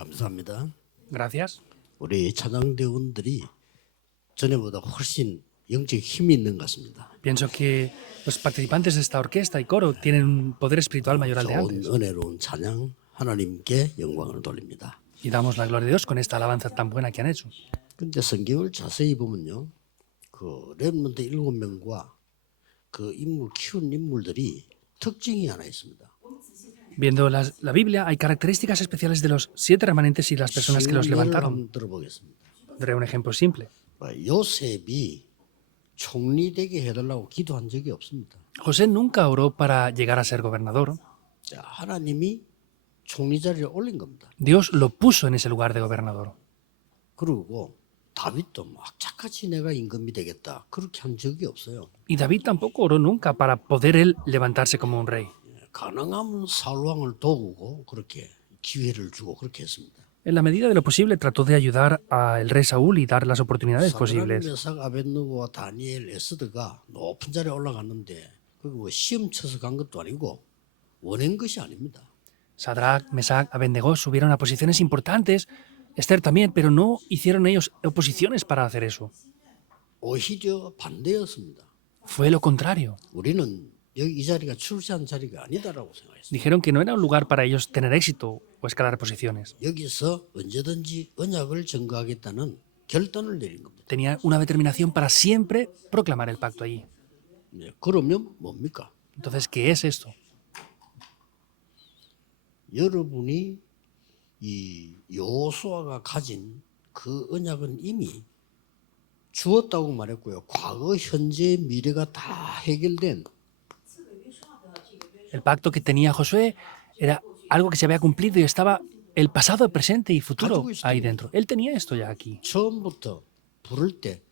감사합니다. Gracias. 우리 찬양대원들이 전에보다 훨씬 영적 힘이 있는 것 같습니다. Pienso que los participantes de esta orquesta y coro tienen un poder espiritual mayor al de 좋은 antes. 은혜로운 찬양 하나님께 영광을 돌립니다. Y damos la gloria a Dios con esta alabanza tan buena que han hecho. 근데 성경을 자세히 보면요. 그 렘넌트 7명과 그 인물 키운 인물들이 특징이 하나 있습니다. Viendo la Biblia, hay características especiales de los 7 remanentes y las personas que los 신뢰를 levantaron. 한번 들어보겠습니다. Daré un ejemplo simple. 요셉이 총리되게 해달라고 기도한 적이 없습니다. José nunca oró para llegar a ser gobernador. 자, 하나님이 총리 자리에 올린 겁니다. Dios lo puso en ese lugar de gobernador. 그리고 다윗도 막 착같이 내가 임금이 되겠다 그렇게 한 적이 없어요. Y David tampoco oró nunca para poder él levantarse como un rey. 가능하면 사울 왕을 도우고 그렇게 기회를 주고 그렇게 했습니다. En la medida de lo posible trató de ayudar al rey Saúl y dar las oportunidades 사드락, posibles. 메삭, 아벳느고와 다니엘, 에스더가 높은 자리에 올라갔는데 그거 뭐 시험 쳐서 간 것도 아니고 원한 것이 아닙니다. Sadrach, Mesach, Abednego subieron a posiciones importantes, Esther también, pero no hicieron ellos oposiciones para hacer eso. 오히려 반대였습니다. Fue lo contrario. 우리는 여기 이 자리가 출세한 자리가 아니다라고 생각했습니다. Dijeron que no era un lugar para ellos tener éxito o escalar posiciones. 여기서 언제든지 언약을 증거하겠다는 결단을 내린 겁니다. Tenía una determinación para siempre proclamar el pacto allí. 네, 그러면 뭡니까? Entonces, ¿qué es esto? 여러분이 이 여호수아가 가진 그 언약은 이미 주었다고 말했고요. 과거, 현재, 미래가 다 해결된 El pacto que tenía Josué era algo que se había cumplido y estaba el pasado, el presente y futuro ahí dentro. Él tenía esto ya aquí. 처음부터 부를 때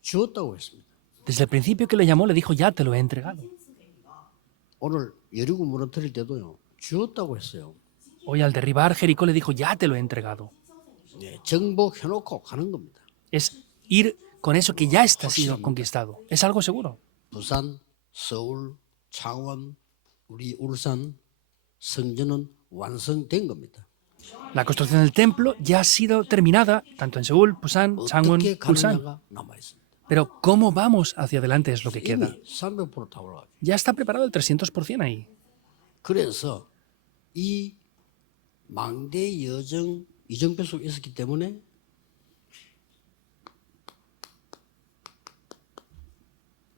주었다고 했습니다. Desde el principio que le llamó, le dijo, ya te lo he entregado. 오늘 여리고 무너뜨릴 때도요. 주었다고 했어요. Hoy al derribar Jericó le dijo, ya te lo he entregado. 네, 정복해놓고 가는 겁니다. Es ir con eso que ya está sido conquistado. Es algo seguro. 부산, 서울, 창원, 우리 울산 성전은 완성된 겁니다. La construcción del templo ya ha sido terminada, tanto en Seúl, Busan, Changwon, 어떻게 Ulsan. 가느냐가 남아 있습니다. Pero cómo vamos hacia adelante es lo que queda. 이미 300%다 올라가죠. Ya está preparado el 300% ahí. 그래서 이 망대 여정 이정표 속에 있었기 때문에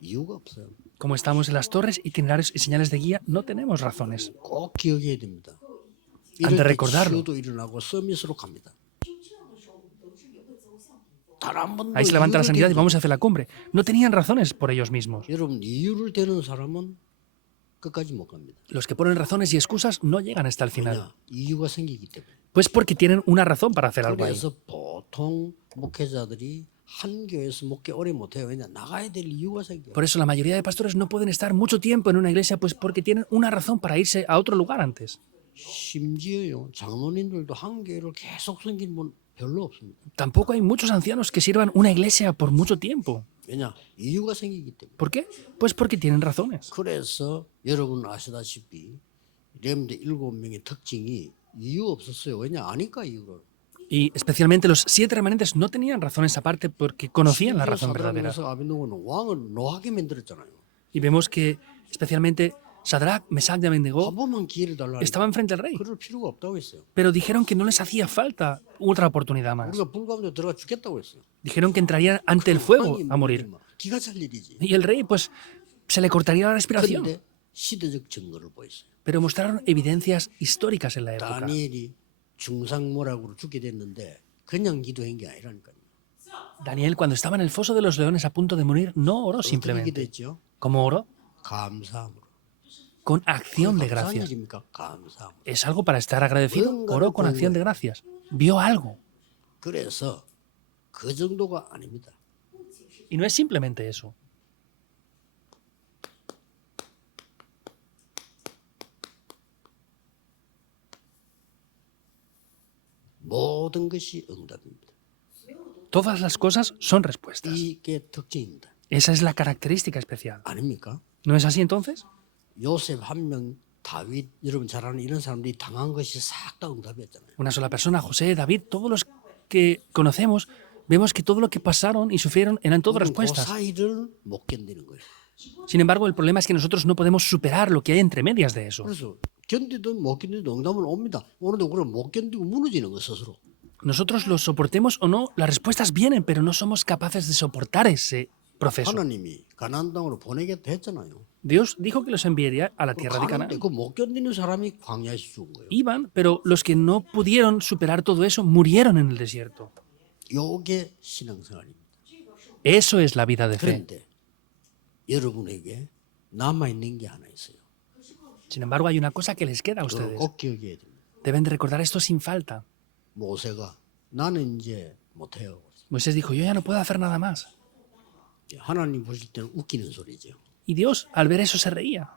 이유가 없어요. Como estamos en las torres, itinerarios y señales de guía, no tenemos razones. 꼭 기억해야 됩니다. Han de 이럴 때 recordarlo. 치유도 일어나고 서밋으로 갑니다. 단 한 번도 Ahí se levanta la 이유를 sanidad y 대는 vamos hacia la cumbre. No tenían razones por ellos mismos. 여러분 이유를 대는 사람은 끝까지 못 갑니다. Los que ponen razones y excusas no llegan hasta el final. 왜냐? 이유가 생기기 때문에. Pues porque tienen una razón para hacer algo ahí. 그래서 보통 목회자들이 한 교회에서 목회 오래 못해요. 왜냐? 나가야 될 이유가 생겨요. Por eso la mayoría de pastores no pueden estar mucho tiempo en una iglesia, pues porque tienen una razón para irse a otro lugar antes. 심지어요. 장로님들도 한 교회를 계속 섬기는 분 별로 없습니다. Tampoco hay muchos ancianos que sirvan una iglesia por mucho tiempo. 왜냐? 이유가 생기기 때문에. ¿Por qué? Pues porque tienen razones. 그래서 여러분 아시다시피 렘드 7명의 특징이 이유 없었어요. 왜냐? 아니까 이유를. Y especialmente los 7 remanentes no tenían razones aparte porque conocían la razón 사드락, verdadera. 메삭, 아벳느고는 왕을 노하게 만들었잖아요. Y vemos que especialmente Sadrach, Mesach y Abednego 한 번만 기회를 달라니까. estaban frente al rey. 그럴 필요가 없다고 했어요. Pero dijeron que no les hacía falta otra oportunidad más. 우리가 불 가운데 들어가 죽겠다고 했어요. Dijeron que entrarían ante el fuego a morir. 기가 찰 일이지. Y el rey, pues, se le cortaría la respiración. 그런데 시대적 증거를 보였어요. Pero mostraron evidencias históricas en la época. 다니엘이 중상모락으로 죽게 됐는데 그냥 기도한 게 아니라니까요. Daniel, cuando estaba en el foso de los leones a punto de morir, no oró 어떻게 simplemente. 기도했죠? ¿Cómo oró? 감사함으로. Con acción de 감사한 gracias. 일입니까? 감사함. ¿Es algo para estar agradecido? Oró con acción de gracias. Vio algo. 그래서 그 정도가 아닙니다. Y no es simplemente eso. 모든 것이 응답입니다. Todas las cosas son respuestas. 이게 특징입니다. Esa es la característica especial. 아닙니까? ¿No es así entonces? 요셉 한 명 다윗 여러분 잘 아는 이런 사람들이 당한 것이 싹 다 응답이었잖아요. Una sola persona, José, David, todos los que conocemos, vemos que todo lo que pasaron y sufrieron eran todas 우리는 그 respuestas. 사이를 못 견디는 거예요. Sin embargo, el problema es que nosotros no podemos superar lo que hay entre medias de eso. 그래서 견디든 못 견디든 응답은 옵니다. 오는데 우리는 못 견디고 무너지는 거 스스로. Nosotros lo soportemos o no, las respuestas vienen, pero no somos capaces de soportar ese proceso. 하나님이 가나안 땅으로 보내겠다 했잖아요. Dios dijo que los enviaría a la tierra de 가는데 Canaán. 그못 견디는 사람이 광야에 죽은 거예요. Iban, pero los que no pudieron superar todo eso murieron en el desierto. 요게 신앙생활입니다. Eso es la vida de fe. 그런데 여러분에게 남아 있는 게 하나 있어요. Sin embargo, hay una cosa que les queda a 그걸 ustedes. 꼭 기억해야 됩니다. Deben de recordar esto sin falta. 모세가 나는 이제 못해요. Moisés dijo, yo ya no puedo hacer nada más. 하나님 보실 때는 웃기는 소리죠. Y Dios, al ver eso, se reía.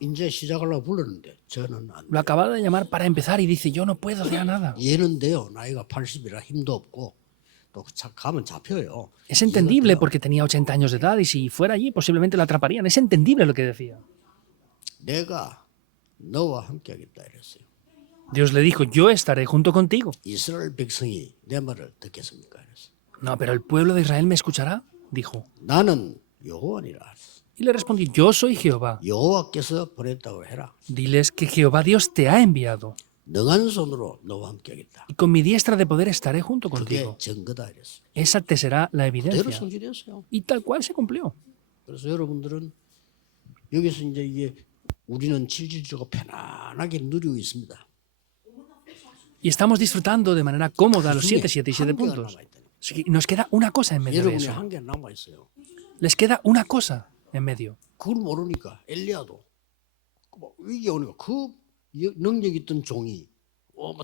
이제 시작하려고 불렀는데 저는 안 Lo acababa de llamar para empezar y dice, yo no puedo ya nada. 얘는 돼요. 나이가 80이라 힘도 없고 또 가면 잡혀요. Es entendible porque tenía 80 años de edad y si fuera allí posiblemente lo atraparían. Es entendible lo que decía. 내가 너와 함께 하겠다 이랬어요. Dios le dijo, yo estaré junto contigo. 이스라엘 백성이 내 말을 듣겠습니까? 이랬어요. No, pero el pueblo de Israel me escuchará, dijo. 나는 여호와니라. Y le respondí, yo soy Jehová. 여호와께서 보냈다고 해라. Diles que Jehová Dios te ha enviado. 능한 손으로 너와 함께 하겠다. Y con mi diestra de poder estaré junto 그게 contigo. 증거다 이랬어요. Esa te será la 그대로 evidencia. 성취됐어요. Y tal cual se cumplió. 그래서 여러분들은 여기서 이제 이게 우리는 질질적으로 편안하게 누리고 있습니다. Y estamos disfrutando de manera cómoda los 7, 7 y 7 한계가 puntos. 남아있다는 거예요. Así que nos queda una cosa en medio de 여러분의 eso. 한계가 남아 있어요. Les queda una cosa en medio. 그걸 모르니까 엘리야도 위기 오니까 그 능력 있던 종이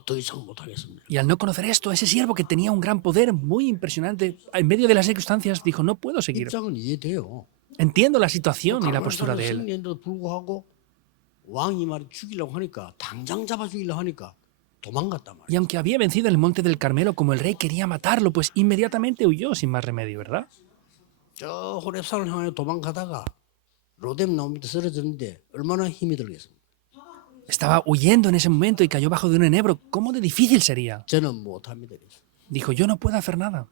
더 이상 못하겠습니다. Y al no conocer esto, ese siervo que tenía un gran poder muy impresionante, en medio de las circunstancias, dijo, no puedo seguir. 입장은 이해돼요. Entiendo la situación y la postura de él. 승리했는데도 불구하고 왕이 말이 죽이려고 하니까 당장 잡아 죽이려고 하니까 도망갔단 말이에요. Y aunque había vencido en el monte del Carmelo, como el rey quería matarlo, pues inmediatamente huyó sin más remedio, ¿verdad? 저 호렙산을 향해 도망가다가 로뎀 나무 밑에 쓰러졌는데 얼마나 힘이 들겠습니까? Estaba huyendo en ese momento y cayó bajo de un enebro. ¿Cómo de difícil sería? 저는 못합니다. 그래서. Dijo, yo no puedo hacer nada.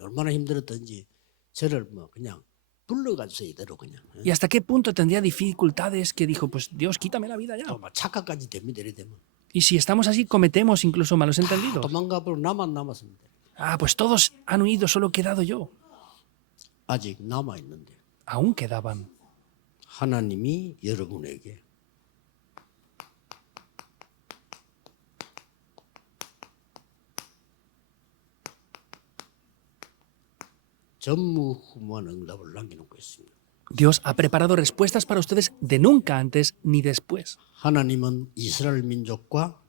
얼마나 힘들었던지 저를 뭐 그냥 불러가지고 이대로 그냥 ¿Y hasta qué punto tendría dificultades que dijo, pues Dios, quítame la vida ya? 또 막 착각까지 됩니다. 이래 되면 Y si estamos así, cometemos incluso malos entendidos. 도망가 버리고 나만 남았습니다. Ah, pues todos han huido, solo he quedado yo. 아직 남아 있는데 Aún quedaban. 하나님이 여러분에게 전무후무한 응답을 남겨놓고 있습니다. Dios ha preparado respuestas para ustedes de nunca antes ni después. 하나님은 이스라엘 민족과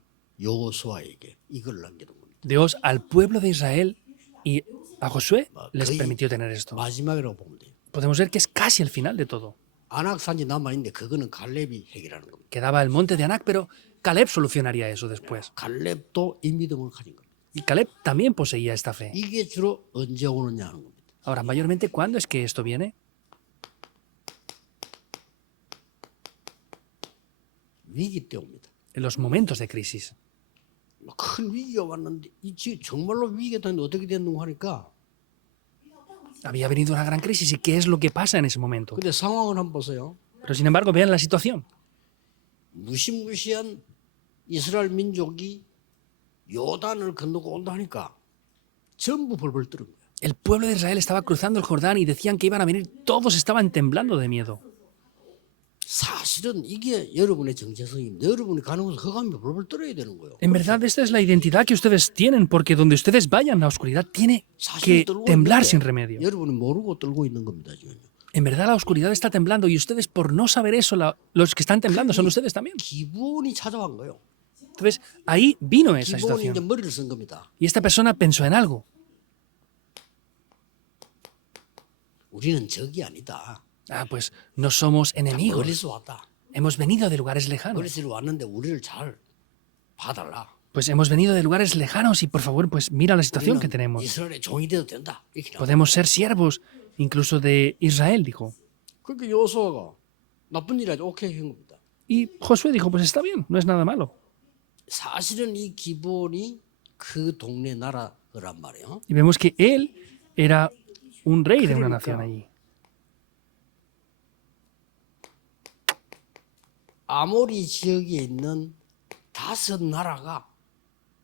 여호수아에게 이걸 남겨둔 겁니다. Dios al pueblo de Israel y a Josué les permitió tener esto. 마지막이라고 보면 돼요. Podemos ver que es casi el final de todo. 안악산지 남아있는데 그거는 갈렙이 해결하는 겁니다. Quedaba el monte de Anac, pero Caleb solucionaría eso después. 갈렙도 이 믿음을 가진 겁니다. Y Caleb también poseía esta fe. 이게 주로 언제 오느냐 하는 겁니다. Ahora, mayormente, ¿cuándo es que esto viene? 위기 때 옵니다. En los momentos de crisis. 큰 위기가 왔는데 정말로 위기가 됐는데 어떻게 됐는가 하니까 Había venido una gran crisis y ¿qué es lo que pasa en ese momento? 근데 상황을 한번 보세요. Pero sin embargo, vean la situación. 무시무시한 이스라엘 민족이 요단을 건너고 온다 하니까 전부 벌벌 떠는 거예요. El pueblo de Israel estaba cruzando el Jordán y decían que iban a venir. Todos estaban temblando de miedo. 사실은 이게 여러분의 정체성입니다. 여러분이 가는 곳에 흑암이 벌벌 떨어야 되는 거예요. En verdad, esta es la identidad que ustedes tienen, porque donde ustedes vayan, la oscuridad tiene 사실 que 떨고 temblar 있는데 sin remedio. 여러분이 모르고 떨고 있는 겁니다. 지금. En verdad, la oscuridad está temblando y ustedes, por no saber eso, los que están temblando son ustedes también. 기본이 찾아간 거예요. Entonces, ahí vino esa 기본이 이제 situación. 머리를 쓴 겁니다. Y esta persona pensó en algo. 우리는 적이 아니다. Ah, pues no somos enemigos. 멀리서 왔다. Hemos venido de lugares lejanos. 멀리서 왔는데 우리를 잘 봐달라. Pues hemos venido de lugares lejanos y por favor, pues mira la situación que 우리는 tenemos. 이스라엘의 종이 되어도 된다. 이렇게 나와요. Podemos ser siervos, incluso de Israel, dijo. 그러니까 여호수아가 나쁜 일 하지 오케이 한 겁니다. Y Josué dijo, pues está bien, no es nada malo. 사실은 이 기브온이 그 동네 나라란 말이에요. Y vemos que él era un rey de una 그러니까. nación allí. 아모리 지역에 있는 5 나라가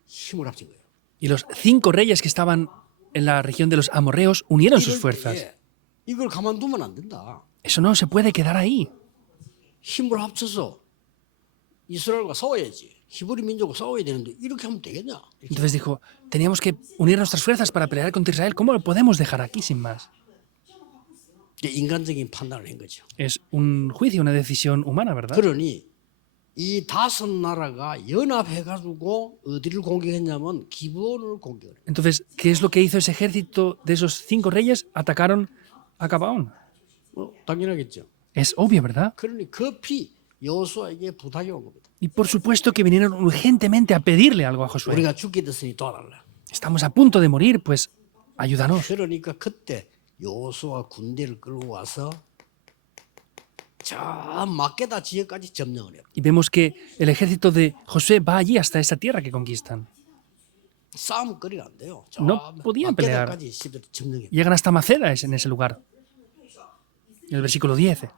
힘을 합친 거예요. Y los 5 reyes que estaban en la región de los amorreos unieron sus 이럴 fuerzas. 때에 이걸 가만두면 안 된다. Eso no se puede quedar ahí. 힘을 합쳐서 이스라엘과 싸워야지. 히브리 민족과 싸워야 되는데 이렇게 하면 되겠냐? 이렇게. Entonces dijo, teníamos que unir nuestras fuerzas para pelear contra Israel. ¿Cómo lo podemos dejar aquí sin más? 이게 인간적인 판단을 한 거죠. Es un juicio, una decisión humana, ¿verdad? 그러니 이 5 나라가 연합해가지고 어디를 공격했냐면 기브온을 공격을 해요. Entonces, ¿qué es lo que hizo ese ejército de esos 5 reyes? Atacaron a Gabaón. 당연하겠죠. Es obvio, ¿verdad? 그러니 급히 여호수아에게 부탁이 온 겁니다. Y por supuesto que vinieron urgentemente a pedirle algo a Josué. 우리가 죽게 됐으니 도와달라. Estamos a punto de morir, pues ayúdanos. 그러니까 그때 여호수아 군대를 끌고 와서 저 마케다 지역까지 점령을 해요. Y vemos que el ejército de Josué va allí hasta esa tierra que conquistan. 싸움거리가 안 돼요. 저 No podían pelear. 마케다까지 점령해요. Llegan hasta Maceda en ese lugar. En el versículo 10.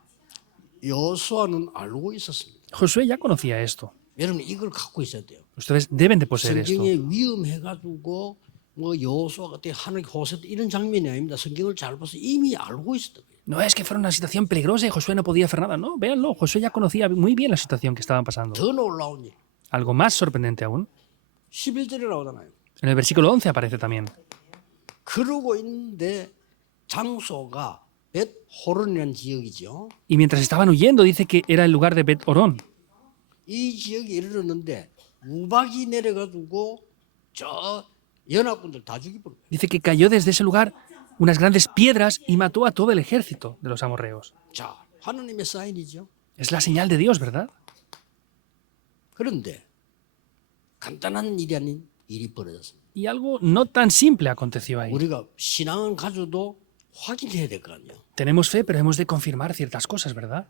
여호수아는 알고 있었습니다. Josué ya conocía esto. 여러분 이걸 갖고 있어야 돼요. Ustedes deben de poseer esto. 성경에 위험해가지고 뭐 여호수아 그때 하나님 호세 이런 장면이 아닙니다. 성경을 잘 봐서 이미 알고 있었던 거예요. No es que fuera una situación peligrosa y Josué no podía hacer nada. No, véanlo. Josué ya conocía muy bien la situación que estaban pasando. 더 놀라운 일. Algo más sorprendente aún. 11절에 나오잖아요. En el versículo 11 aparece también. 그러고 있는데 장소가 벳 호론이라는 지역이죠. Y mientras estaban huyendo, dice que era el lugar de Bet Orón. 이 지역에 이르렀는데 우박이 내려가지고 저 연합군들 다 죽이버려요. Dice que cayó desde ese lugar unas grandes piedras y mató a todo el ejército de los amorreos. 자, 하나님의 사인이죠. Es la señal de Dios, ¿verdad? 그런데 간단한 일이 아닌 일이 벌어졌습니다. Y algo no tan simple aconteció ahí. 우리가 신앙은 가져도 확인해야 될 거 아니에요. Tenemos fe, pero hemos de confirmar ciertas cosas, ¿verdad?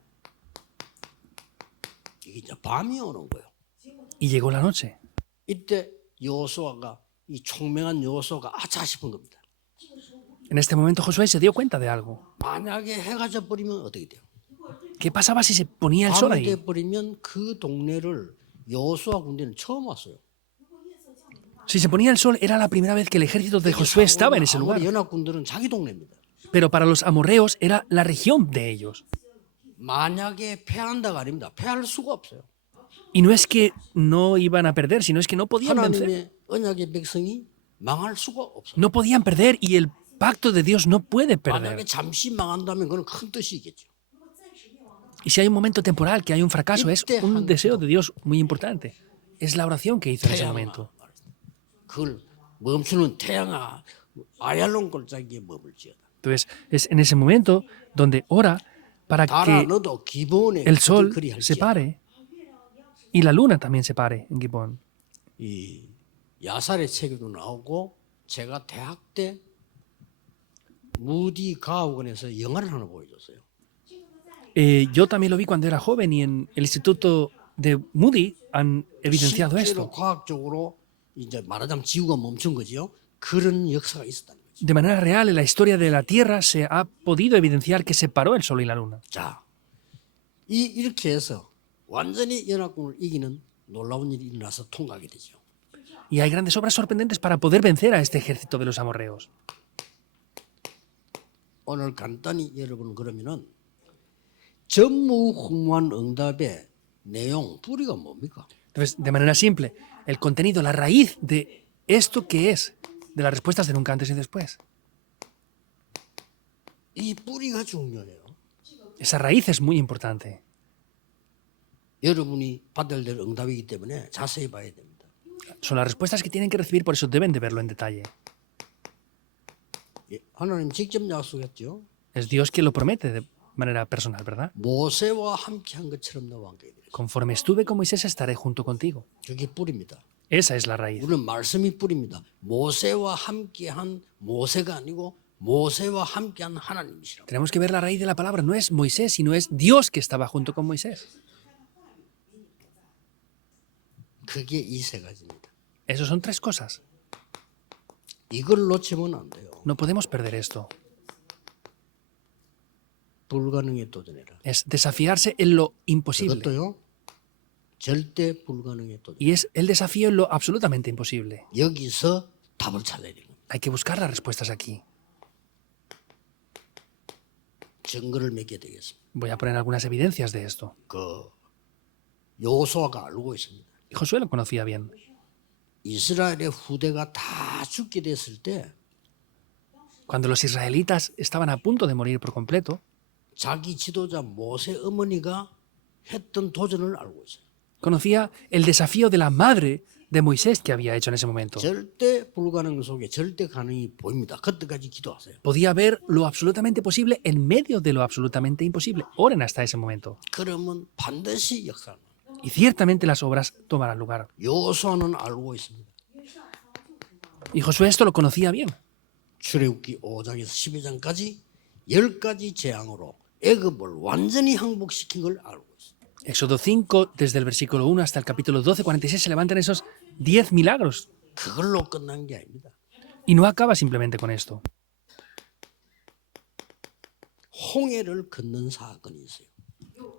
이게 이제 밤이 오는 거예요. Y llegó la noche. 이때 여호수아가 이 총명한 여호수아가 아차 싶은 겁니다. En este momento Josué se dio cuenta de algo. 만약에 해가 져 버리면 어떻게 돼요? ¿Qué pasaba si se ponía el sol 밤이 ahí? 돼 버리면 그 동네를 여호수아 군대는 처음 왔어요. Si se ponía el sol, era la primera vez que el ejército de Josué estaba en ese lugar. 아무리 연합군들은 자기 동네입니다. Pero para los amorreos era la región de ellos. 만약에 패한다가 아닙니다. 패할 수가 없어요. Y no es que no iban a perder, sino es que no podían vencer. 하나님의 언약의 백성이 망할 수가 없어요. No podían perder y el pacto de Dios no puede 만약에 perder. 잠시 망한다면 그건 큰 뜻이겠죠. Y si hay un momento temporal que hay un fracaso, es un deseo de Dios muy importante. Es la oración que hizo en ese 태양아, momento. 그걸 멈추는 태양아, 아얄론 골짜기에 머물지어다. Entonces, es en ese momento donde ora para 달아 que 너도 기본에 el sol 그리 se 할지어다. pare y la luna también se pare en Gibón. 이 야살의 책에도 나오고 제가 대학 때 무디 가학원에서 영화를 하나 보여줬어요. Yo también lo vi cuando era joven y en el instituto de Moody han evidenciado 실제로 esto. 과학적으로 이제 말하자면 지구가 멈춘 거죠. 그런 역사가 있었다는 거죠. De manera real, en la historia de la Tierra se ha podido evidenciar que se paró el sol y la luna. 자, 이렇게 해서 완전히 연합군을 이기는 놀라운 일이 일어나서 통과하게 되죠. Y hay grandes obras sorprendentes para poder vencer a este ejército de los amorreos. 오늘 간단히 여러분 그러면은 전무후무한 응답의 내용 뿌리가 뭡니까? Entonces, de manera simple, el contenido, la raíz de esto que es, de las respuestas de nunca antes y después. 이 뿌리가 중요해요. Esa raíz es muy importante. 여러분이 받을 될 응답이기 때문에 자세히 봐야 됩니다. Son las respuestas que tienen que recibir, por eso deben de verlo en detalle. 예, 하나님 직접 약속했죠. Es Dios quien lo promete de manera personal, ¿verdad? 모세와 함께한 것처럼 너와 함께 되리라. Conforme estuve con Moisés, estaré junto contigo. 그게 뿌리입니다. Esa es la raíz. 우리는 말씀이 뿌리입니다. 모세와 함께한 모세가 아니고 모세와 함께한 하나님이시라. Tenemos que ver la raíz de la palabra. No es Moisés, sino es Dios que estaba junto con Moisés. 그게 이 세 가지입니다. Esos son tres cosas. 이걸 놓치면 안 돼요. No podemos perder esto. 불가능에 도전해라. Es desafiarse en lo imposible. 그것도요. 절대 불가능에 도전. Y es el desafío en lo absolutamente imposible. 여기서 답을 찾아야 되는 겁니다. Hay que buscar las respuestas aquí. 증거를 맺게 되겠습니다. Voy a poner algunas evidencias de esto. 그 여호수아가 알고 있습니다. Y Josué lo conocía bien. 이스라엘의 후대가 다 죽게 됐을 때 Cuando los israelitas estaban a punto de morir por completo, 자기 지도자 모세 어머니가 했던 도전을 알고 있어요. conocía el desafío de la madre de Moisés que había hecho en ese momento. 절대 불가능 속에 절대 가능이 보입니다. 그때까지 기도하세요. Podía ver lo absolutamente posible en medio de lo absolutamente imposible. Oren hasta ese momento. 그러면 반드시 역사는. Y ciertamente las obras tomarán lugar. 여호수아는 알고 있습니다. Y Josué esto lo conocía bien. 출애굽기 5장에서 12장까지 10가지 재앙으로 애굽을 완전히 항복시킨 걸 알고 있어요. Éxodo 5, desde el versículo 1 hasta el capítulo 12, 46, se levantan esos 10 milagros. 그걸로 끝난 게 아닙니다. Y no acaba simplemente con esto. 홍해를 건넌 사건이 있어요.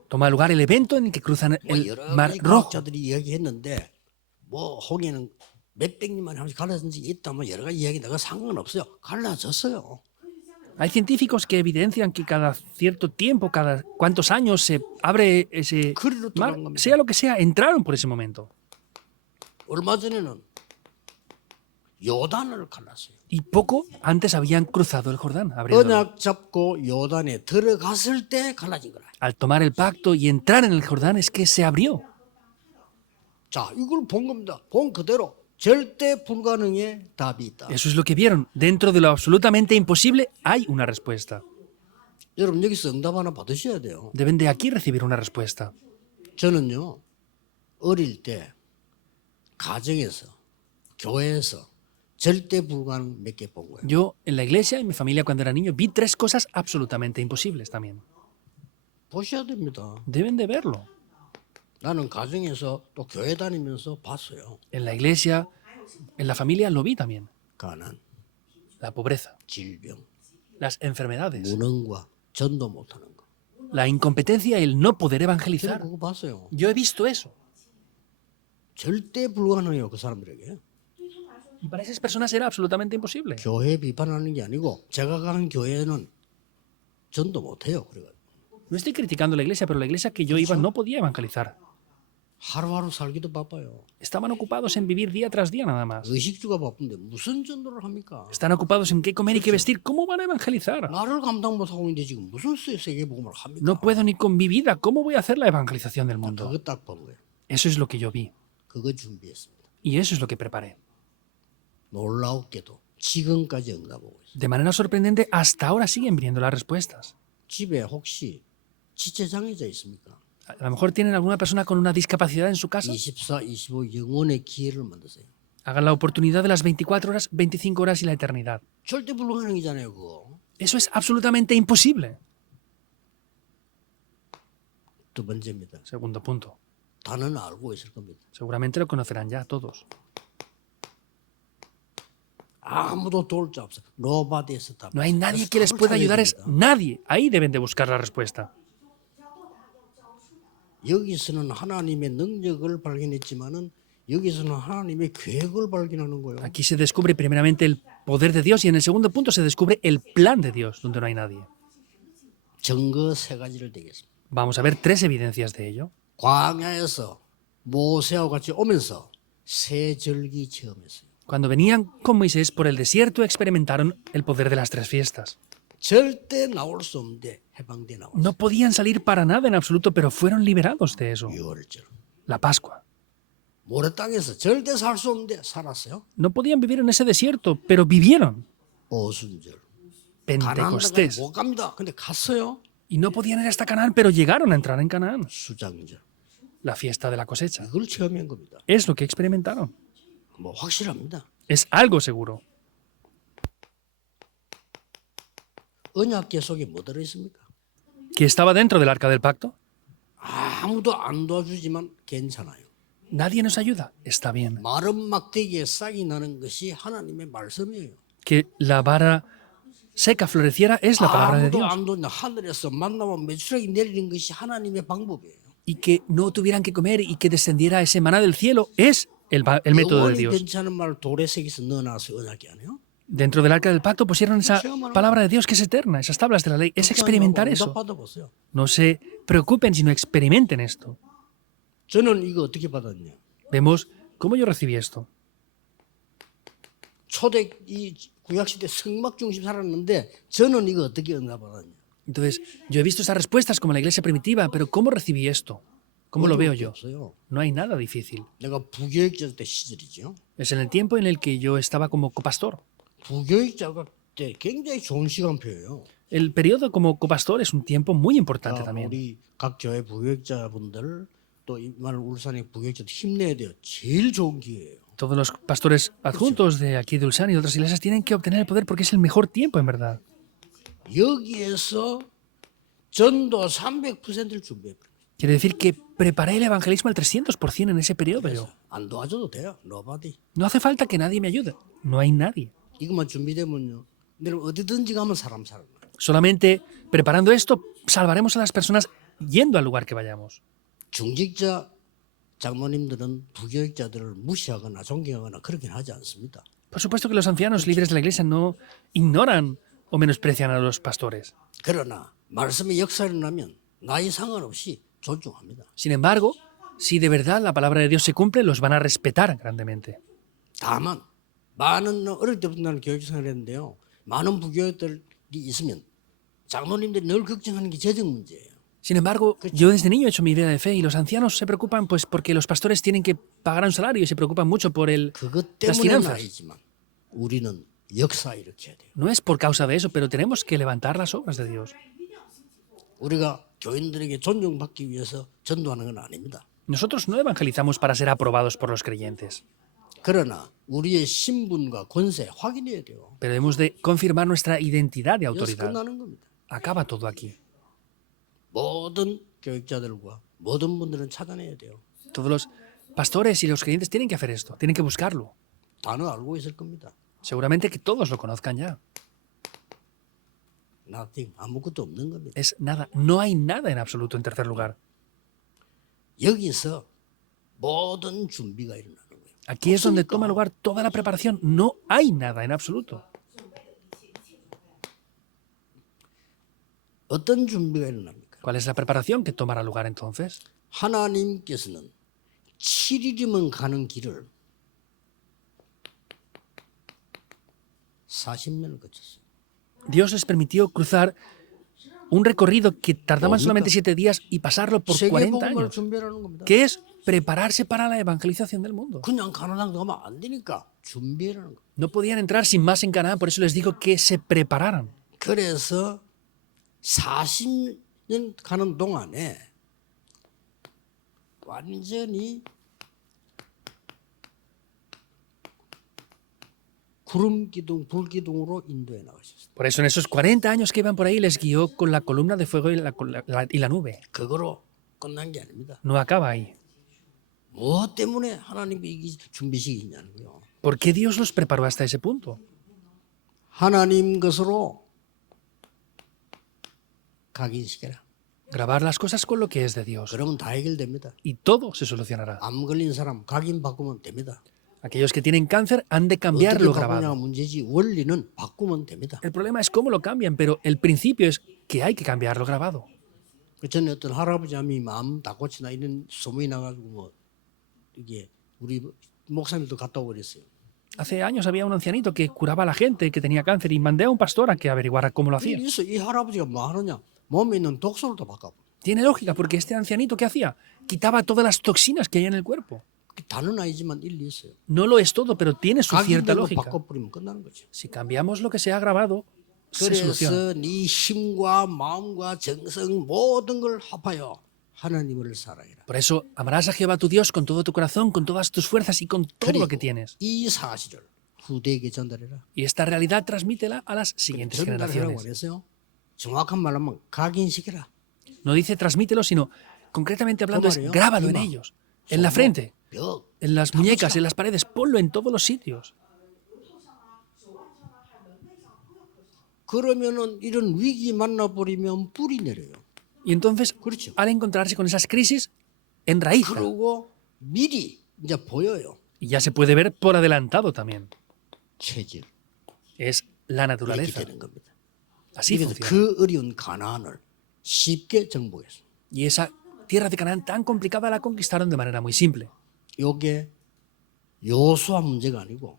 Toma lugar el evento en el que cruzan 뭐 el 여러 Mar 가지 Rojo. 과학자들이 이야기했는데 뭐 홍해는 몇백 년만 하면서 갈라진 적이 있다 뭐 여러 가지 이야기 내가 상관없어요. 갈라졌어요. Hay científicos que evidencian que cada cierto tiempo, cada cuántos años se abre ese 그리로 mar, 들어간 겁니다. sea lo que sea, entraron por ese momento. 얼마 전에는 요단을 갈랐어요. Y poco antes habían cruzado el Jordán, abriéndolo. 언약 잡고 요단에 들어갔을 때 갈라진 거라. Al tomar el pacto y entrar en el Jordán es que se abrió. 자, 이걸 본 겁니다. 본 그대로 절대 불가능의 답이 있다. Eso es lo que vieron. Dentro de lo absolutamente imposible hay una respuesta. 여러분 여기서 응답 하나 받으셔야 돼요. Deben de aquí recibir una respuesta. 저는요 어릴 때 가정에서 교회에서 절대 불가능 몇 개 본 거예요. Yo en la iglesia, en mi familia cuando era niño, vi tres cosas absolutamente imposibles también. 보셔야 됩니다. Deben de verlo. 나는 가정에서 또 교회 다니면서 봤어요. En la iglesia, en la familia lo vi también. 가난, La pobreza, 질병, las enfermedades, 무능과 전도 못하는 거. la incompetencia y el no poder 저는 evangelizar. 그거 봤어요. Yo he visto eso. 절대 불가능해요 그 사람들에게. Y para esas personas era absolutamente imposible. 교회 비판하는 게 아니고 제가 가는 교회는 전도 못해요. 그래가지고 No estoy criticando la iglesia, pero la iglesia que yo iba no podía evangelizar. 하루하루 살기도 바빠요. Estaban ocupados en vivir día tras día nada más. 의식주가 바쁜데 무슨 전도를 합니까? Están ocupados en qué comer y qué vestir. ¿Cómo van a evangelizar? 나를 감당 못하고 있는데 지금 무슨 세계복음을 합니까? No puedo ni con mi vida. ¿Cómo voy a hacer la evangelización del mundo? 그거 딱 본 거예요. Eso es lo que yo vi. 그거 준비했습니다. Y eso es lo que preparé. 놀라웠게도 지금까지 응답 오고 있어요. De manera sorprendente, hasta ahora siguen viniendo las respuestas. 집에 혹시 지체장애자 있습니까? A lo mejor tienen alguna persona con una discapacidad en su casa. 24, 25 영혼의 기회를 만드세요. Hagan la oportunidad de las 24 horas, 25 horas y la eternidad. 절대 불가능이잖아요, 그거. Eso es absolutamente imposible. 두 번째입니다. Segundo punto. 다는 알고 있을 겁니다. Seguramente lo conocerán ya todos. 아무도 도울 자 없어. Nobody is stop. No hay nadie que les pueda ayudar, es nadie. Ahí deben de buscar la respuesta. 여기서는 하나님의 능력을 발견했지만은 여기서는 하나님의 계획을 발견하는 거예요. Aquí se descubre primeramente el poder de Dios y en el segundo punto se descubre el plan de Dios, donde no hay nadie. 증거 세 가지를 되겠습니다. Vamos a ver tres evidencias de ello. 광야에서 모세와 같이 오면서 세 절기 체험했어요. Cuando venían con Moisés por el desierto experimentaron el poder de las tres fiestas. 절대 나올 수 없는데 해방돼 나왔어요. No podían salir para nada en absoluto, pero fueron liberados de eso. 유월절. La Pascua. 모래 땅에서 절대 살 수 없는데 살았어요. No podían vivir en ese desierto, pero vivieron. 오순절. Pentecostés. 가나안 못 갑니다. 근데 갔어요. Y no podían ir hasta Canaán, pero llegaron a entrar en Canaán. 수장절. La fiesta de la cosecha. 이걸 체험한 겁니다. Es lo que experimentaron. 뭐 확실합니다. Es algo seguro. 언약궤 속에 뭐 들어 있습니까? ¿Que estaba dentro del arca del pacto? 아무도 안 도와주지만 괜찮아요. nadie nos ayuda, está bien. 마른 막대기에 싹이 나는 것이 하나님의 말씀이에요. Que la vara seca floreciera es la palabra de 아무도 Dios. 안 도냐 하늘에서 만나면 메추라기 내리는 것이 하나님의 방법이에요. Y que no tuvieran que comer y que descendiera ese maná del cielo es el método de 영원히 Dios. 괜찮은 말을 돌에 새겨서 넣어놔서 언약이 아니에요. Dentro del arca del pacto pusieron esa palabra de Dios que es eterna, esas tablas de la ley. Es experimentar eso. 받아보세요. No se preocupen, sino experimenten esto. 저는 이거 어떻게 받았냐? Vemos cómo yo recibí esto. 초대 이 구약시대 성막 중심 살았는데 저는 이거 어떻게 응답 받았냐? Entonces, yo he visto esas respuestas como la iglesia primitiva, pero ¿cómo recibí esto? ¿Cómo lo veo yo? 없어요. No hay nada difícil. 내가 부교육자 때 시절이죠. Es en el tiempo en el que yo estaba como copastor. 부교육자가 때 굉장히 좋은 시간표예요. El periodo como copastor es un tiempo muy importante también. 우리 각 교회 부교육자분들 또 이말 울산의 부교육자도 힘내야 돼요. 제일 좋은 기회예요. Todos los pastores adjuntos de aquí de Ulsan y de otras iglesias tienen que obtener el poder porque es el mejor tiempo, en verdad. 여기에서 전도 300%를 준비해. Quiere decir que preparé el evangelismo al 300% en ese periodo yo. 안 도와줘도 돼요. nobody. No hace falta que nadie me ayude. No hay nadie. 이것만 준비되면요. 내가 어디든지 가면 사람 살아. Solamente preparando esto, salvaremos a las personas yendo al lugar que vayamos. 중직자 장로님들은 부교육자들을 무시하거나 존경하거나 그렇게는 하지 않습니다. Por supuesto que los ancianos líderes de la iglesia no ignoran o menosprecian a los pastores. 그러나 말씀의 역사를 나면 나이 상관없이 존중합니다. Sin embargo, si de verdad la palabra de Dios se cumple, los van a respetar grandemente. 다만 많은 어릴 때부터 나는 교육 생활을 했는데요. 많은 부교육들이 있으면 장로님들이 늘 걱정하는 게 재정 문제예요. Sin embargo, yo desde niño he hecho mi vida de fe y los ancianos se preocupan pues porque los pastores tienen que pagar un salario y se preocupan mucho por 그것 las 때문에는 finanzas. 아니지만 우리는 역사 일으켜야 돼요. No es por causa de eso, pero tenemos que levantar las obras de Dios. 우리가 교인들에게 존중받기 위해서 전도하는 건 아닙니다. Nosotros no evangelizamos para ser aprobados por los creyentes, 그러나 우리의 신분과 권세 확인해야 돼요. pero hemos de confirmar nuestra identidad de 여기서 autoridad. 끝나는 겁니다. Acaba todo aquí. 모든 교육자들과 모든 분들은 찾아내야 돼요. Todos los pastores y los creyentes tienen que hacer esto, tienen que buscarlo. 단어 알고 있을 겁니다. Seguramente que todos lo conozcan ya. Nothing, 아무것도 없는 겁니다. Es nada, no hay nada en absoluto en tercer lugar. 여기서 모든 준비가 일어나는 거예요. Aquí es donde toma lugar toda la preparación. No hay nada en absoluto. 어떤 준비가 일어납니까? ¿Cuál es la preparación que tomará lugar entonces? 하나님께서는 7일이면 가는 길을 40년을 거쳤어요. Dios les permitió cruzar un recorrido que tardaba solamente 7 días y pasarlo por 40 세계복음을 años, 준비하는 겁니다. que es prepararse para la evangelización del mundo. 그냥 가나안 가면 안 되니까 준비하는 거. No podían entrar sin más en Canaán, por eso les digo que se prepararan. 그래서 40년 가는 동안에 완전히 구름 기둥, 불 기둥으로 인도해 나가셨어요. Por eso en esos 40 años que iban por ahí les guió con la columna de fuego y la nube. 그거로 끝난 게 아닙니다. No acaba ahí. 뭐 때문에 하나님이 이 준비시키냐는 거요. ¿Por qué Dios los preparó hasta ese punto? 하나님 것으로 각인시켜라. Grabar las cosas con lo que es de Dios. 그러면 다 해결됩니다. Y todo se solucionará. 암 걸린 사람 각인 바꾸면 됩니다. Aquellos que tienen cáncer han de cambiar 어떻게 lo 바꾸냐가 grabado. 문제지 원리는 바꾸면 됩니다. El problema es cómo lo cambian, pero el principio es que hay que cambiar lo grabado. 그 전에 어떤 할아버지함이 마음 다 고치나 이런 소문이 나가지고 뭐 이게 우리 목사님도 갔다 오고 그랬어요. Hace años había un ancianito que curaba a la gente que tenía cáncer y mandé a un pastor a que averiguara cómo lo hacía. 그래서 이 할아버지가 뭐 하느냐? 몸에 있는 독소를 다 바꿔. Tiene lógica, porque este ancianito, ¿qué hacía? Quitaba todas las toxinas que hay en el cuerpo. 다는 아니지만 일리 있어요. No lo es todo, pero tiene su cierta 각인된 거 lógica. 바꿔버리면 끝나는 거죠. Si cambiamos lo que se ha grabado, se soluciona. 그래서 네 힘과 마음과 정성 모든 걸 합하여 하나님을 사랑해라. Por eso, amarás a Jehová tu Dios con todo tu corazón, con todas tus fuerzas y con todo lo que tienes. 이 사실을 후대에게 전달해라. Y esta realidad transmítela a las siguientes 전달하라고 generaciones. 그랬어요. 정확한 말로 하면 각인시켜라. No dice transmítelo, sino concretamente hablando es 말이에요? grábalo en 이마. ellos, en la frente, 벽. En las muñecas, en las paredes, ponlo en todos los sitios. 그러면은 이런 위기 만나버리면 뿌리 내려요. Y entonces, 그렇죠. al encontrarse con esas crisis, enraiza. 그러고 미리 이제 보여요. Y ya se puede ver por adelantado también. 체질. Es la 이렇게 naturaleza. 되는 겁니다. Así 그래서 funciona. 그 어려운 가나안을 쉽게 정복했어요. Y esa tierra de Canaán tan complicada la conquistaron de manera muy simple. 이게 요수와 문제가 아니고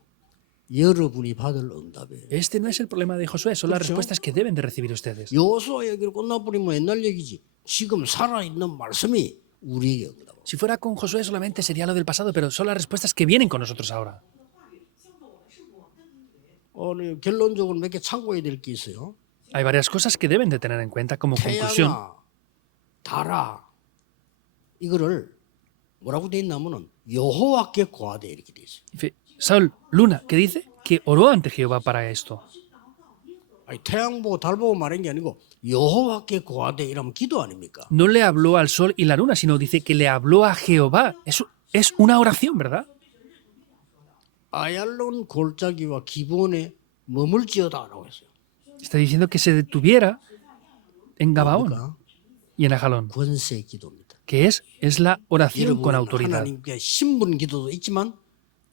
여러분이 받을 응답이에요. Este no es el problema de Josué, son las 그렇죠. respuestas que deben de recibir ustedes. 요수와 얘기를 끝나버리면 옛날 얘기지. 지금 살아있는 말씀이 우리에게 응답. Si fuera con Josué solamente sería lo del pasado, pero son las respuestas que vienen con nosotros ahora. 결론적으로 몇 개 참고해야 될 게 있어요. Hay varias cosas que deben de tener en cuenta como conclusión. 태양아, 달아 이거를 뭐라고 돼 있냐면은 여호와께 고하되 이렇게 돼 있어요. Dice, Saúl, Luna, ¿qué dice? Que oró ante Jehová para esto. 아니, 태양 보고 달 보고 말한 게 아니고 여호와께 고하되 이러면 기도 아닙니까? No le habló al sol y la luna, sino dice que le habló a Jehová. Eso es una oración, ¿verdad? 아얄론 골짜기와 기본에 머물지어다라고 했어요. Está diciendo que se detuviera en Gabaón 뭡니까? y en Ajalón, 권세 기도입니다. que es la oración con 여러분은 autoridad. 하나님께 신분 기도도 있지만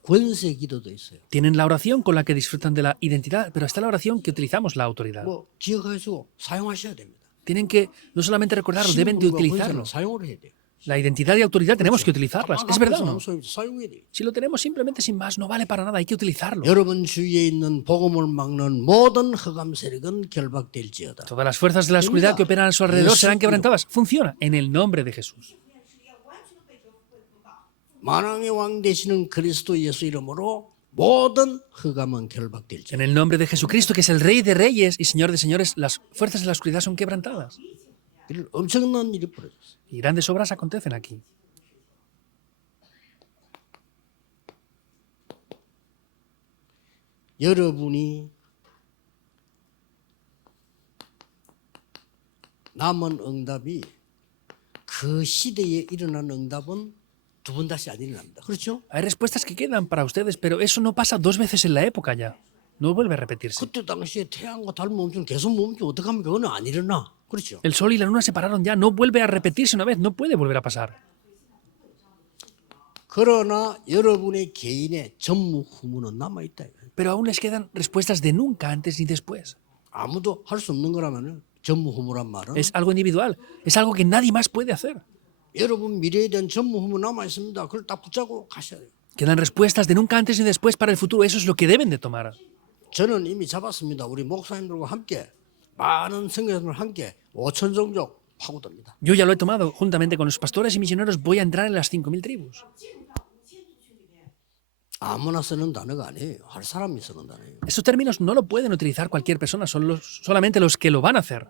권세 기도도 있어요. Tienen la oración con la que disfrutan de la identidad, pero está la oración que utilizamos la autoridad. 뭐 기억하시고 사용하셔야 됩니다. Tienen que no solamente recordarlo, deben de 신분과 utilizarlo. 권세는 사용을 해야 돼요. La identidad y autoridad tenemos que utilizarlas. ¿Es verdad o no? 사용해야 돼요. Si lo tenemos simplemente sin más, no vale para nada, hay que utilizarlo. 여러분 주위에 있는 복음을 막는 모든 흑암 세력은 결박될지어다. Todas las fuerzas de la oscuridad que operan a su alrededor serán quebrantadas. Funciona en el nombre de Jesús. 만왕의 왕 되시는 그리스도 예수 이름으로 모든 흑암은 결박될지어다. En el nombre de Jesucristo, que es el Rey de Reyes y Señor de Señores, las fuerzas de la oscuridad son quebrantadas. 엄청난 일이 벌어졌어요. Y grandes obras acontecen aquí. 여러분이 남은 응답이 그 시대에 일어난 응답은 두 번 다시 안 일어납니다. 그렇죠? Hay respuestas que quedan para ustedes, pero eso no pasa dos veces en la época ya. No vuelve a repetirse. 그때 당시에 태양과 달 멈추면 계속 멈추면 어떡하면 그거는 안 일어나. 그렇죠? El sol y la luna se pararon ya. No vuelve a repetirse una vez. No puede volver a pasar. 그러나 여러분의 개인의 전무후무는 남아있다. Pero aún les quedan respuestas de nunca antes ni después. 아무도 할 수 없는 거라면 전무후무란 말은 Es algo individual. Es algo que nadie más puede hacer. 여러분 미래에 대한 전무후무 남아있습니다. 그걸 딱 붙잡고 가셔야 돼요. Quedan respuestas de nunca antes ni después para el futuro. Eso es lo que deben de tomar. 저는 이미 잡았습니다. 우리 목사님들과 함께 많은 성교사님들 함께 5천 종족 파고듭니다. Yo ya lo he tomado. Juntamente con los pastores y misioneros voy a entrar en las 5.000 tribus. 아무나 쓰는 단어가 아니에요. 할 사람이 쓰는 단어예요. Estos términos no lo pueden utilizar cualquier persona. Son solamente los que lo van a hacer.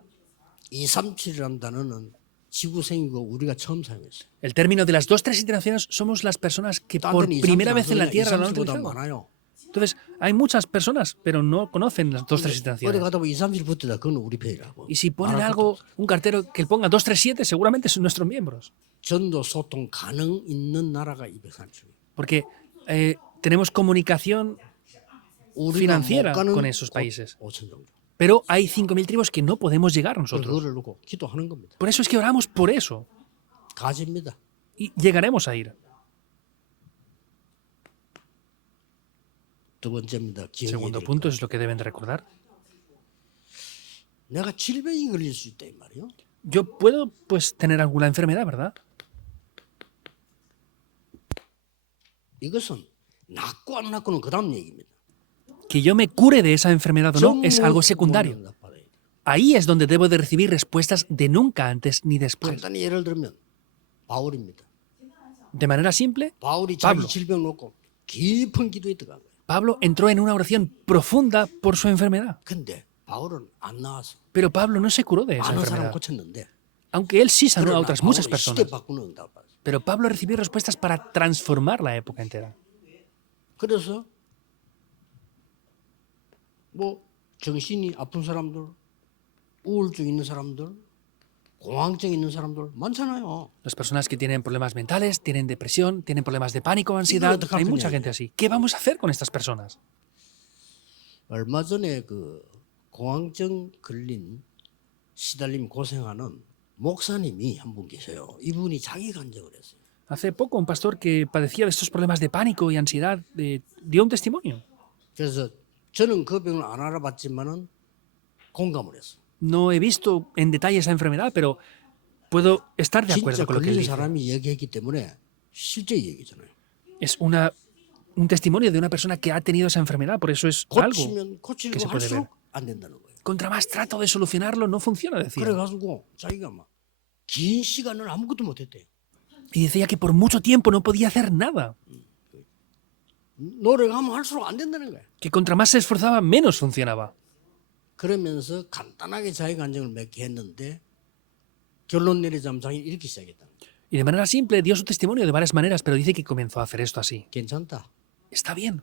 237이라는 단어는 지구생이고 우리가 처음 사용했어요. El término de las 2, 3 internaciones somos las personas que 딴 por 데는 primera vez en la Tierra lo han 237보다 utilizado. 많아요. Entonces, hay muchas personas, pero no conocen las 2, 3 어디 internaciones. 가다 보면 237 붙다 그건 우리 편이라고. Y si ponen 말할 algo, 것도 없어요. un cartero que ponga 237, seguramente son nuestros miembros. 전도 소통 가능 있는 나라가 237. Porque tenemos comunicación 우리가 못 financiera 가는 con esos 곳 países. 5천 종족. Pero hay 5.000 tribus que no podemos llegar nosotros. 그거를 놓고 기도하는 겁니다. Por eso es que oramos por eso. 가집니다. Y llegaremos a ir. 두 번째입니다. 기억해야 Segundo 될 punto 거. es lo que deben de recordar. 내가 질병이 걸릴 수 있다 이 말이요. Yo puedo, pues, tener alguna enfermedad, ¿verdad? 이것은 낫고 안 낫고는 그 다음 얘기입니다. Que yo me cure de esa enfermedad o no es algo secundario. 응답받아야 돼요. Ahí es donde debo de recibir respuestas de nunca antes ni después. 간단히 예를 들면 바울입니다. De manera simple, 바울이 Pablo. 자기 질병 놓고 깊은 기도에 들어간 거예요. Pablo entró en una oración profunda por su enfermedad. 근데 바울은 안 나왔어. Pero Pablo no se curó de esa 많은 사람 enfermedad. 고쳤는데 Aunque él sí sanó a 그러나 otras muchas 바울은 personas. 시대 바꾸는 응답 받았어. Pero Pablo recibió respuestas para transformar la época entera. 그래서 뭐 정신이 아픈 사람들, 우울증 있는 사람들, 공황증 있는 사람들 많잖아요. Las personas que tienen problemas mentales, tienen depresión, tienen problemas de pánico, ansiedad. 어떡할 Hay mucha 거냐, gente así. ¿Qué vamos a hacer con estas personas? 얼마 전에 그 공황증 걸린 시달림 고생하는 목사님이 한 분 계세요. 이분이 자기 간증을 했어요. Hace poco un pastor que padecía de estos problemas de pánico y ansiedad dio un testimonio. 그래서 저는 그 병을 안 알아봤지만은 공감을 했어요. No he visto en detalle esa enfermedad, pero puedo estar de acuerdo 진짜 con lo que él 걸린 dice. 사람이 얘기했기 때문에 실제 얘기잖아요. Es un testimonio de una persona que ha tenido esa enfermedad, por eso es algo 고치면 que 고치려고 se puede ver. 할수록 안 된다는 거예요. Contra más trato de solucionarlo, no funciona, decía. 그래가지고 자기가 막 긴 시간을 아무것도 못했대요. Y decía que por mucho tiempo no podía hacer nada, 노력하면 할수록 안 된다는 거예요. que contra más se esforzaba, menos funcionaba. 그러면서 간단하게 자기 간증을 몇 개 했는데 결론 내리자면 자기는 이렇게 시작했다. Y de manera simple dio su testimonio de varias maneras, pero dice que comenzó a hacer esto así. 괜찮다. Está bien.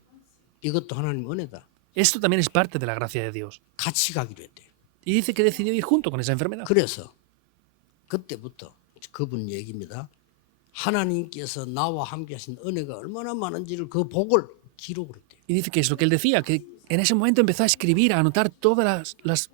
이것도 하나님 은혜다. Esto también es parte de la gracia de Dios. 같이 가기로 했대요. Y dice que decidió ir junto con esa enfermedad. 그래서 그때부터 그분 얘기입니다. 하나님께서 나와 함께 하신 은혜가 얼마나 많은지를 그 복을 기록을 했대요. Y dice que es lo que él decía, que en ese momento empezó a escribir, a anotar todos los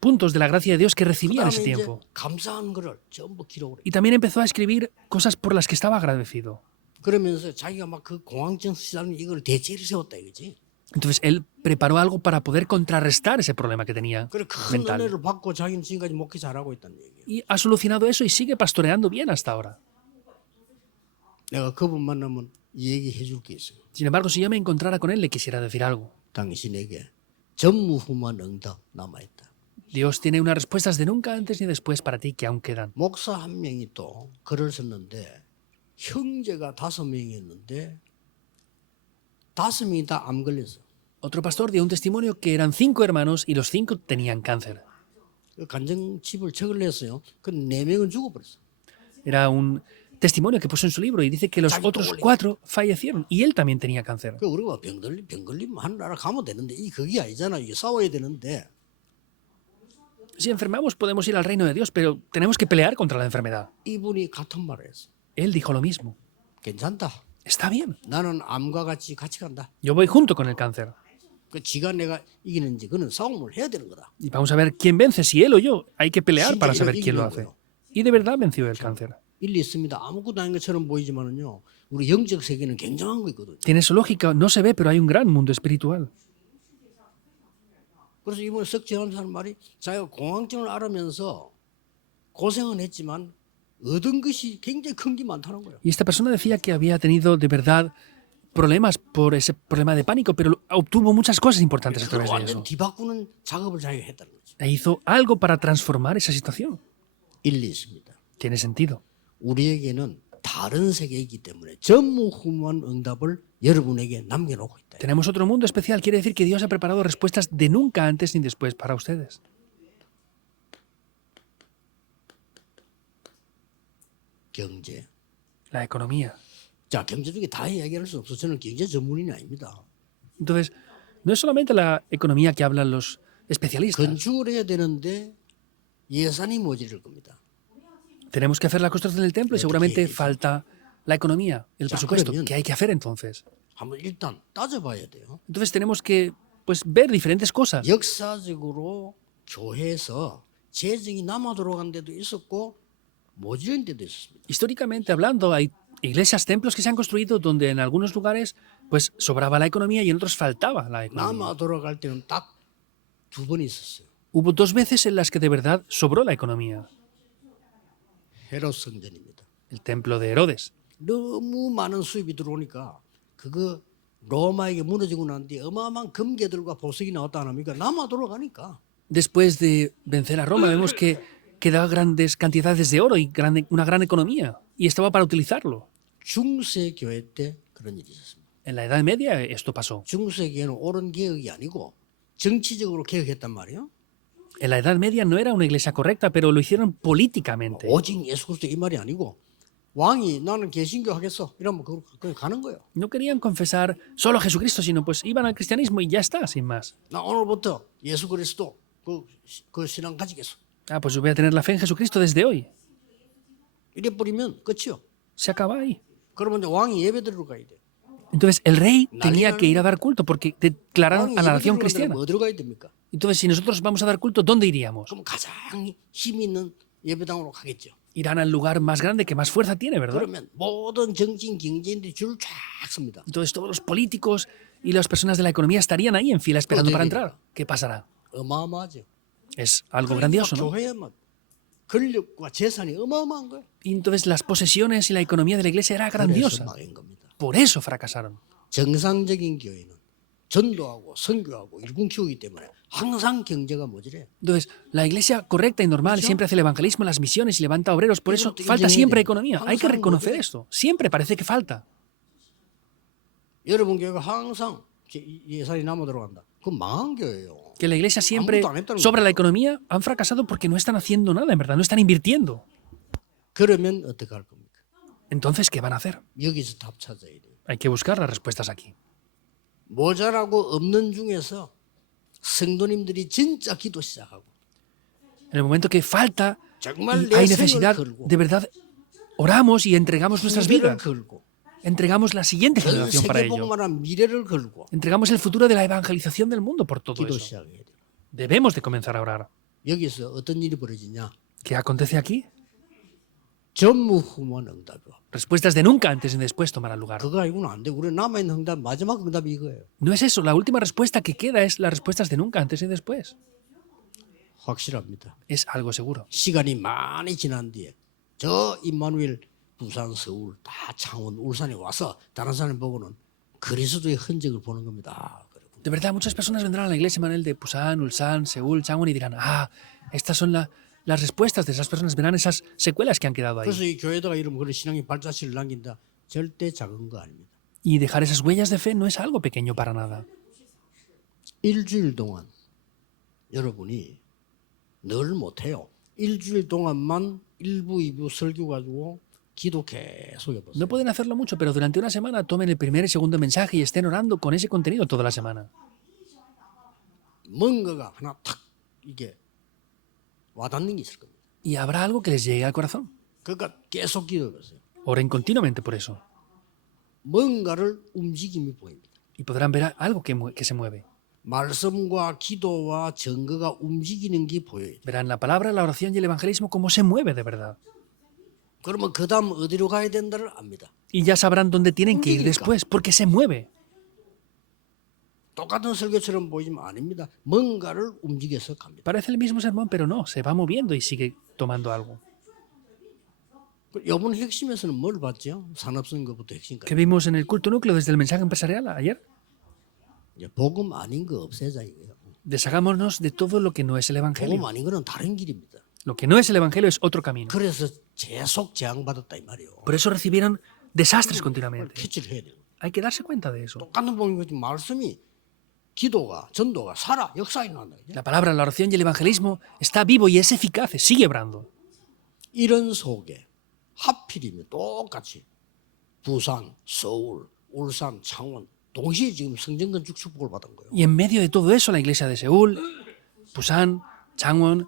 puntos de la gracia de Dios que recibía en ese 그다음에 이제 tiempo. 감사한 거를 전부 기록을 했대요. Y también empezó a escribir cosas por las que estaba agradecido. 그러면서 자기가 막 그 공황증 시달린 이걸 대체를 세웠다 이거지. Entonces él preparó algo para poder contrarrestar ese problema que tenía 그래 큰 mental. 은혜를 받고 자기는 지금까지 목회 잘하고 있다는 얘기예요. Y ha solucionado eso y sigue pastoreando bien hasta ahora. 내가 그분 만나면 이 얘기 해줄 게 있어요. Sin embargo, si yo me encontrara con él, le quisiera decir algo. 당신에게 전무후무한 응답 남아있다. Dios tiene unas respuestas de nunca antes ni después para ti que aún quedan. 목사 한 명이 또 글을 썼는데 형제가 5명이었는데 5명이 다 암 걸렸어. Otro pastor dio un testimonio que eran 5 hermanos y los 5 tenían cáncer. 그 간증집을 책을 냈어요. 그 4명은 죽어버렸어. Era un testimonio que puso en su libro y dice que los otros 4 fallecieron y él también tenía cáncer. 그 우리가 병 걸리면 하늘나라 가면 되는데 이 그게 아니잖아. 이게 싸워야 되는데 Si enfermamos podemos ir al reino de Dios, pero tenemos que pelear contra la enfermedad. 이분이 같은 말을 했어. Él dijo lo mismo. 괜찮다. Está bien. 나는 암과 같이 간다. Yo voy junto con el cáncer. 그 지가 내가 이기는지 그는 싸움을 해야 되는 거다. Y vamos a ver quién vence, si él o yo. Hay que pelear para saber quién lo hace. Y de verdad venció el cáncer. 일리 있습니다. 아무것도 아닌 것처럼 보이지만은요. 우리 영적 세계는 굉장한 거 있거든요. Tiene su lógica, no se ve, pero hay un gran mundo espiritual. 그래서 이번에 석재한 사람 말이 자기가 공황증을 앓으면서 고생은 했지만 얻은 것이 굉장히 큰 게 많다는 거예요. Y esta persona decía que había tenido de verdad problemas por ese problema de pánico, pero obtuvo muchas cosas importantes a 그걸 través de 완전 eso. 뒤바꾸는 작업을 자기가 했다는 거죠. E hizo algo para transformar esa situación. 일리 있습니다. Tiene sentido. 우리에게는 다른 세계이기 때문에 전무후무한 응답을 여러분에게 남겨놓고 있다. Tenemos otro mundo especial. Quiere decir que Dios ha preparado respuestas de nunca antes ni después para ustedes. 경제. La economía. 자, 경제 중에 다 이야기할 수 없어. 저는 경제 전문인이 아닙니다. Entonces, no es solamente la economía que hablan los especialistas. 건축을 해야 되는데 예산이 모자랄 겁니다. Tenemos que hacer la construcción del templo y seguramente falta la economía, el presupuesto. ¿Qué hay que hacer entonces? 한번 일단 따져봐야 돼요. Entonces tenemos que ver diferentes cosas. 역사적으로 교회에서 재정이 남아 돌아간 데도 있었고 모자란 데도 있었습니다. Históricamente hablando, hay iglesias, templos que se han construido donde en algunos lugares sobraba la economía y en otros faltaba la economía. 남아 돌아갈 때는 딱 2번 있었어요. Hubo 2 veces en las que de verdad sobró la economía. 헤롯 성전입니다. El templo de Herodes. 너무 많은 수입이 들어오니까 그거 로마에게 무너지고 난 뒤에 어마어마한 금괴들과 보석이 나왔다 안 합니까? 남아 돌아가니까. Después de vencer a Roma, vemos que quedaba grandes cantidades de oro y una gran economía. Y estaba para utilizarlo. 중세 교회 때 그런 일이 있었습니다. En la Edad Media esto pasó. 중세 교회는 옳은 개혁이 아니고 정치적으로 개혁했단 말이에요. En la Edad Media no era una iglesia correcta, pero lo hicieron políticamente. 오직 예수 그리스도 이 말이 아니고 왕이 나는 개신교 하겠어 이러면 그냥 가는 거예요. No querían confesar solo a Jesucristo, sino iban al cristianismo y ya está, sin más. 나 오늘부터 예수 그리스도 그 신앙 가지겠어. Ah, pues yo voy a tener la fe en Jesucristo desde hoy. 이래 버리면 끝이요. Se acaba ahí. 그러면 이제 왕이 예배 드리러 가야 돼. Entonces el rey tenía que ir a dar culto porque declararon 왕이 a la 예배 nación 드리러 가면 cristiana. 뭐 들어가야 됩니까? Entonces, si nosotros vamos a dar culto, ¿dónde iríamos? 그럼 가장 힘 있는 예배당으로 가겠죠. Irán al lugar más grande que más fuerza tiene, ¿verdad? 그러면 모든 정치인 경제인들이 줄을 쫙 섭니다. Entonces todos los políticos y las personas de la economía estarían ahí en fila esperando para entrar. ¿Qué pasará? 어마어마하죠. Es algo grandioso, ¿no? 교회에 막 권력과 재산이 어마어마한 거예요. Y entonces las posesiones y la economía de la iglesia era 그래서 grandiosa. 망한 겁니다. Por eso fracasaron. 정상적인 교회는 전도하고 선교하고 일꾼 키우기 때문에 항상 경제가 모자라요. Entonces, la iglesia correcta y normal siempre hace el evangelismo, las misiones y levanta obreros. Por eso falta siempre economía. Hay que reconocer esto. Siempre parece que falta. 여러분 교회가 항상 예산이 남아 들어간다. 그건 망한 교회예요. Que la iglesia siempre sobra la economía, han fracasado porque no están haciendo nada, en verdad, no están invirtiendo. 그러면 어떻게 할 겁니까? Entonces, ¿qué van a hacer? 여기서 답 찾아야 돼요. Hay que buscar las respuestas aquí. 모자라고 없는 중에서 성도님들이 진짜 기도 시작하고 En el momento que falta 정말 y 내 hay 생을 necesidad, 걸고 de verdad, oramos y entregamos nuestras 미래를 vidas. 걸고 Entregamos la siguiente 전 generación para 세계 ello. 복만한 미래를 걸고 Entregamos el futuro de la evangelización del mundo por todo 기도 eso. 시작해야 돼요. Debemos de comenzar a orar. 여기서 어떤 일이 벌어지냐? ¿Qué acontece aquí? 전무후무한 응답이 와. Respuestas de nunca antes ni después tomarán lugar. 그거 아니고는 안 돼. 우리 남아있는 응답 마지막 응답이 이거예요. No es eso, la última respuesta que queda es las respuestas de nunca antes ni después. 확실합니다. Es algo seguro. 시간이 많이 지난 뒤에 저 임마누엘 부산, 서울, 다 창원, 울산에 와서 다른 사람 보고는 그리스도의 흔적을 보는 겁니다. De verdad, muchas personas vendrán a la iglesia Manuel de Busan, Ulsan, Seúl, Changwon y dirán, estas son las respuestas de esas personas, verán esas secuelas que han quedado ahí. 그래서 이 교회다가 이러면 그런 신앙의 발자취를 남긴다. 절대 작은 거 아닙니다. Y dejar esas huellas de fe no es algo pequeño para nada. 일주일 동안 여러분이 늘 못해요. 일주일 동안만 1부, 2부 설교 가지고 기도 계속 해보세요. No pueden hacerlo mucho, pero durante una semana tomen el primer y segundo mensaje y estén orando con ese contenido toda la semana. 뭔가가 하나 탁 이게 와닿는 게 있을 겁니다. Y habrá algo que les llegue al corazón. 그러니까 계속 기도해보세요. Oren continuamente por eso. 뭔가를 움직임이 보입니다. Y podrán ver algo que se mueve. 말씀과 기도와 증거가 움직이는 게 보여요. Verán la palabra, la oración y el evangelismo cómo se mueve de verdad. 그러면 그 다음 어디로 가야 된다를 압니다. Y ya sabrán dónde tienen que ir después, porque se mueve. 똑같은 설교처럼 보이지만 아닙니다. 뭔가를 움직여서 갑니다. Parece el mismo sermón, pero no, se va moviendo y sigue tomando algo. 이번 핵심에서는 뭘 봤죠? 산업선거부터 ¿Qué 핵심까지. vimos en el culto núcleo desde el mensaje empresarial ayer? 이제 복음 아닌 거 없애자 이거예요. Deshagámonos de todo lo que no es el 복음 evangelio. 아닌 거는 다른 길입니다. Lo que no es el evangelio es otro camino. 그래서 계속 재앙받았다 이 말이에요. Por eso recibieron desastres continuamente. 캐치를 해야 돼요. Hay que darse cuenta de eso. 똑같은 복음이지만 말씀이 기도가 전도가 살아 역사에 나온다. La palabra, la oración y el evangelismo está vivo y es eficaz, sigue obrando. 이런 속에 하필이면 똑같이 부산, 서울, 울산, 창원 동시에 지금 성전 건축 축복을 받은 거예요. Y en medio de todo eso, la iglesia de Seúl, Busan, Changwon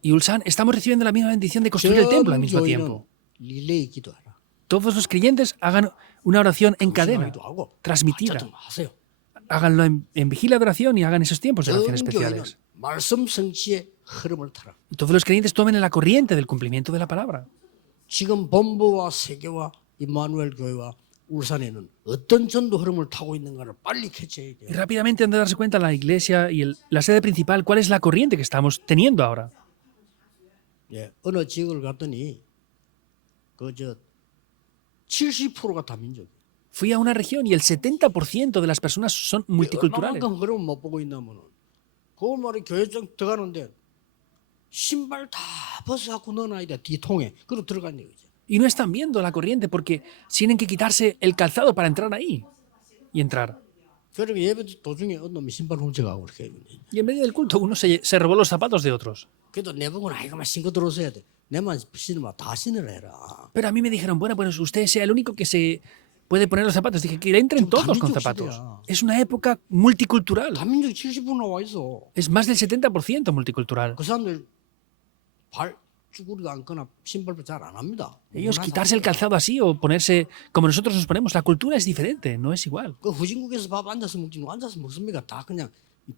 y Ulsan estamos recibiendo la misma bendición de construir el templo al mismo tiempo. 릴레이 기도하라. Todos los creyentes hagan una oración en cadena, 기도하기도 하고 transmitida. 좀 하세요. Háganlo en vigilia de oración y hagan esos tiempos de oración 전 교회는 especiales. 말씀 성취의 흐름을 타라. Y todos los creyentes tomen la corriente del cumplimiento de la palabra. 지금 본부와 세계와 임마누엘 교회와 울산에는 어떤 전도 흐름을 타고 있는가를 빨리 캐치해야 Y 돼요. rápidamente han de darse cuenta la iglesia y la sede principal cuál es la corriente que estamos teniendo ahora. 예, 어느 지역을 갔더니 그저 70%가 다민족이에요. Fui a una región y el 70% de las personas son multiculturales. 얼마만큼 그러면 못 보고 있냐면은 그걸 말이 교회장 들어가는데 신발 다 벗어갖고 넣어놔야 돼 뒤통에 그리고 들어가는 거죠. Y no están viendo la corriente porque tienen que quitarse el calzado para entrar ahí y entrar. 그러니까 예배 도중에 어느 놈이 신발 훔쳐가고 이렇게 Y en medio del culto uno se robó los zapatos de otros. 그래도 내 보고는 아이가만 신고 들어오셔야 돼. 내만 신으면 다 신으라 해라. Pero a mí me dijeron, bueno, pues usted sea el único que se puede poner los zapatos. Dije que entren todos con zapatos. Es una época multicultural. 다민족 70% 나와 있어. Es más del 70% multicultural. 그 사람들 발 쭈구리도 앉거나 신발도 잘 안 합니다. Ellos 문화상- quitarse el calzado así o ponerse como nosotros nos ponemos, la cultura es diferente, no es igual. 그 후진국에서 밥 앉아서 먹지 뭐 앉아서 먹습니까? 다 그냥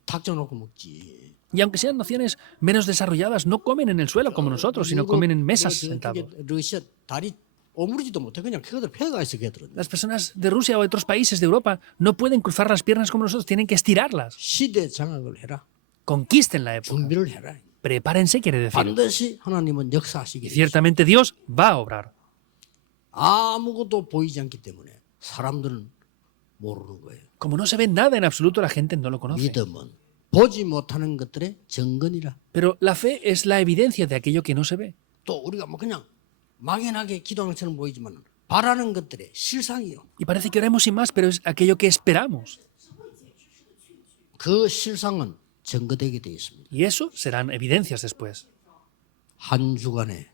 탁 져놓고 먹지. Y aunque sean naciones menos desarrolladas, no comen en el suelo como nosotros, sino comen en mesas sentados. 러시아 다리 오므리지도 못해 그냥 걔들 폐가 있어 걔들은. Las personas de Rusia o de otros países de Europa no pueden cruzar las piernas como nosotros, tienen que estirarlas. 시대 장악을 해라. Conquisten la época. 준비를 해라. Prepárense, quiere decir. 반드시 하나님은 Y 역사하시게. ciertamente Dios va a obrar. 아무것도 보이지 않기 때문에 사람들은 모르는 거예요. Como no se ve nada en absoluto, la gente no lo conoce. 믿음은 보지 못하는 것들의 증거니라. Pero la fe es la evidencia de aquello que no se ve. 또 우리가 뭐 그냥 막연하게 기도하는 것처럼 보이지만 바라는 것들의 실상이요. Y parece que oremos sin más, pero es aquello que esperamos. 그 실상은 증거되게 되어 있습니다. Y eso serán evidencias después. 한 주간의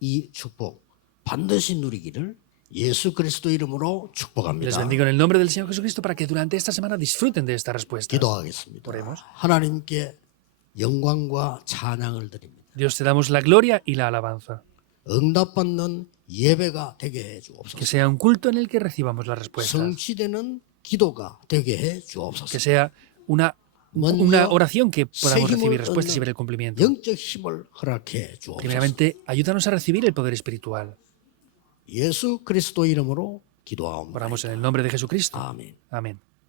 이 축복 반드시 누리기를 예수 그리스도 이름으로 Les 축복합니다. bendigo en el nombre del Señor Jesucristo para que durante esta semana disfruten de esta respuesta. 기도하겠습니다. Oremos. 하나님께 영광과 찬양을 드립니다. Dios, te damos la gloria y la alabanza. 응답받는 예배가 되게 해 Que 주옵소서. sea un culto en el que recibamos las respuestas. 성취되는 기도가 되게 해 Que 주옵소서. sea una oración que podamos recibir respuestas y ver el cumplimiento. 영적 힘을 허락해 주옵소서. Primeramente, ayúdanos a recibir el poder espiritual. 예수 그리스도 이름으로 기도하옵니다. Oramos en el nombre de Jesucristo. 아멘. Amén.